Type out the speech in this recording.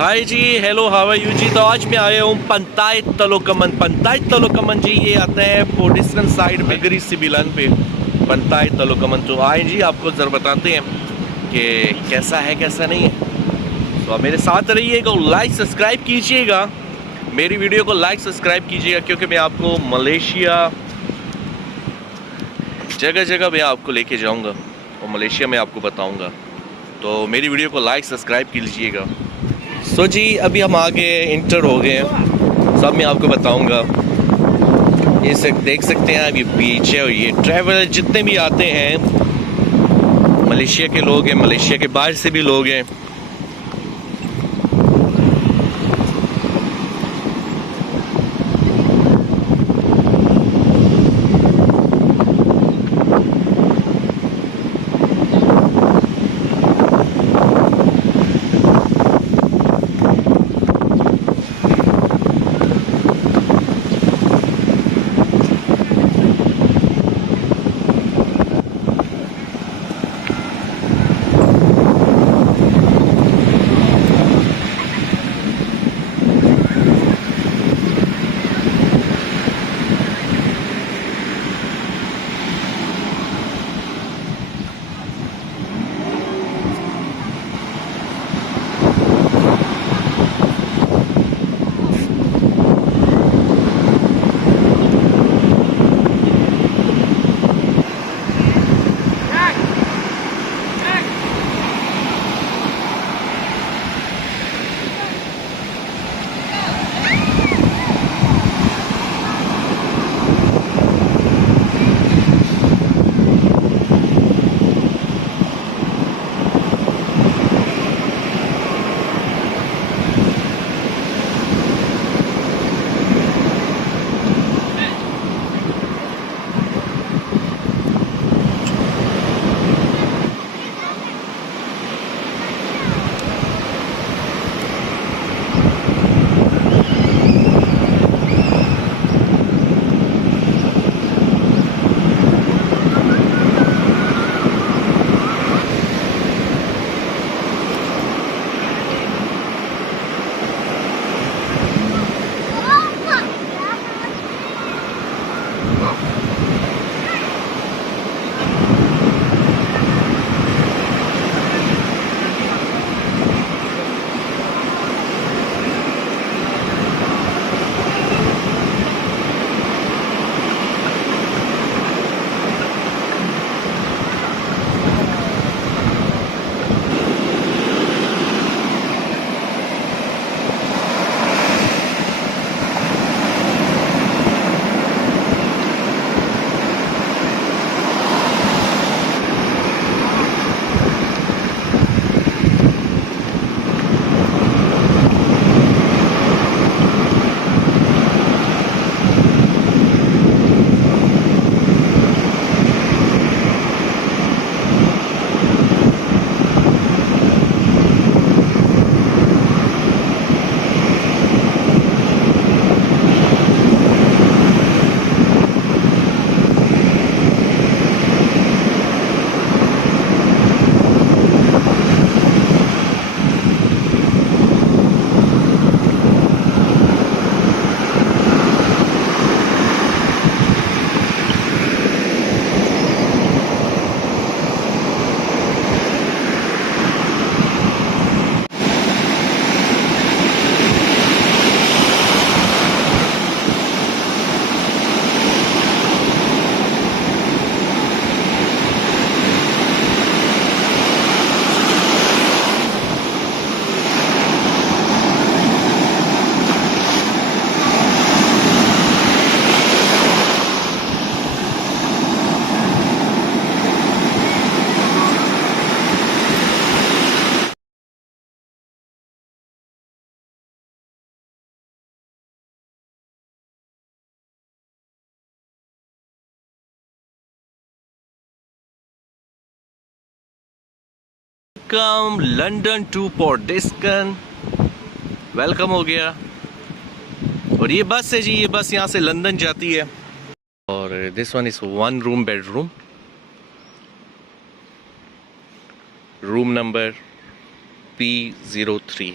हाय जी, hello, how are you जी। तो आज मैं आया हूँ पंताय तलोकमन। पंताय तलोकमन जी ये आता है पोडिस्कन साइड में नगरी सिबिलन पे पंताय तलोकमन। तो आए जी, आपको ज़रा बताते हैं कि कैसा है कैसा नहीं है। तो आप मेरे साथ रहिएगा, लाइक सब्सक्राइब कीजिएगा, मेरी वीडियो को लाइक सब्सक्राइब कीजिएगा, क्योंकि मैं आपको मलेशिया जगह जगह मैं आपको लेके जाऊँगा और मलेशिया में आपको बताऊँगा। तो मेरी वीडियो को लाइक सब्सक्राइब कीजिएगा। सो जी, अभी हम आगे इंटर हो गए हैं, सब मैं आपको बताऊंगा। ये देख सकते हैं, अभी बीच है और ये ट्रैवलर जितने भी आते हैं, मलेशिया के लोग हैं, मलेशिया के बाहर से भी लोग हैं। वेलकम लंदन टू पोडिस्कन, वेलकम हो गया। और ये बस है जी, ये बस यहाँ से लंदन जाती है। और this one is 1 room bedroom, room number P03।